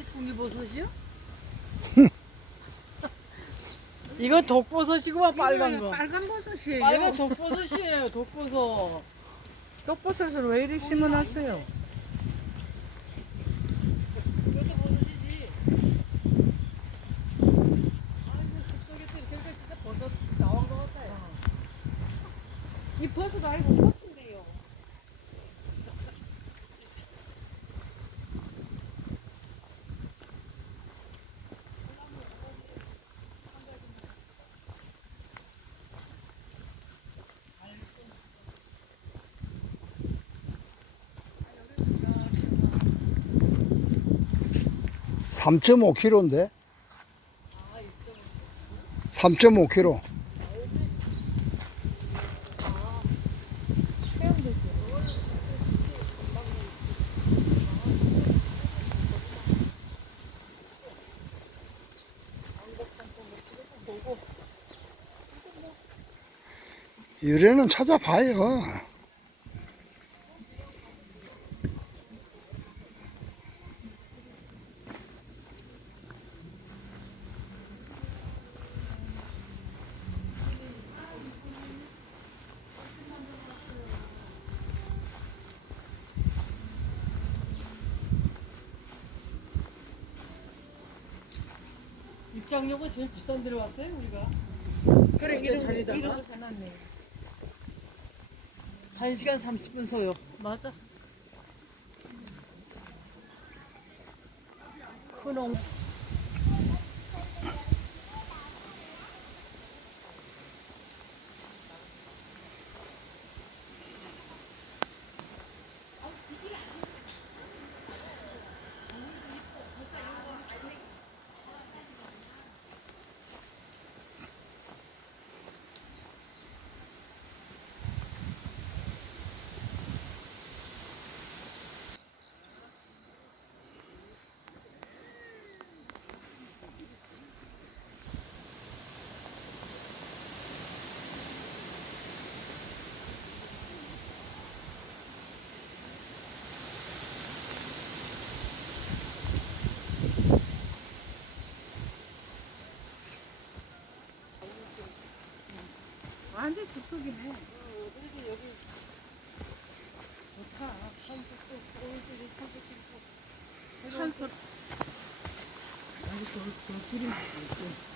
이게 송이버섯이요? 이거 독버섯이구만, 빨간 거. 빨간 버섯이에요. 빨간 독버섯이에요, 독버섯. 떡버섯을 왜 이리 심어놨어요? 이것도 버섯이지. 아이고, 숲속에서 이렇게 진짜 버섯 나온 것 같아요. 이 버섯 아니고 꽃인데요. (3.5 kg인데) 3.5 kg. 유래는 찾아봐요. 입장료가 제일 비싼 데로 왔어요, 우리가. 그래, 다니다가. 이러고 해놨네. 1시간 30분 소요. 맞아. 큰홍. 완전 숲속이네. 그래서 여기 좋다. 산속도 오른쪽에 산속도 있고. 산소. 아니, 저 둘이 있고.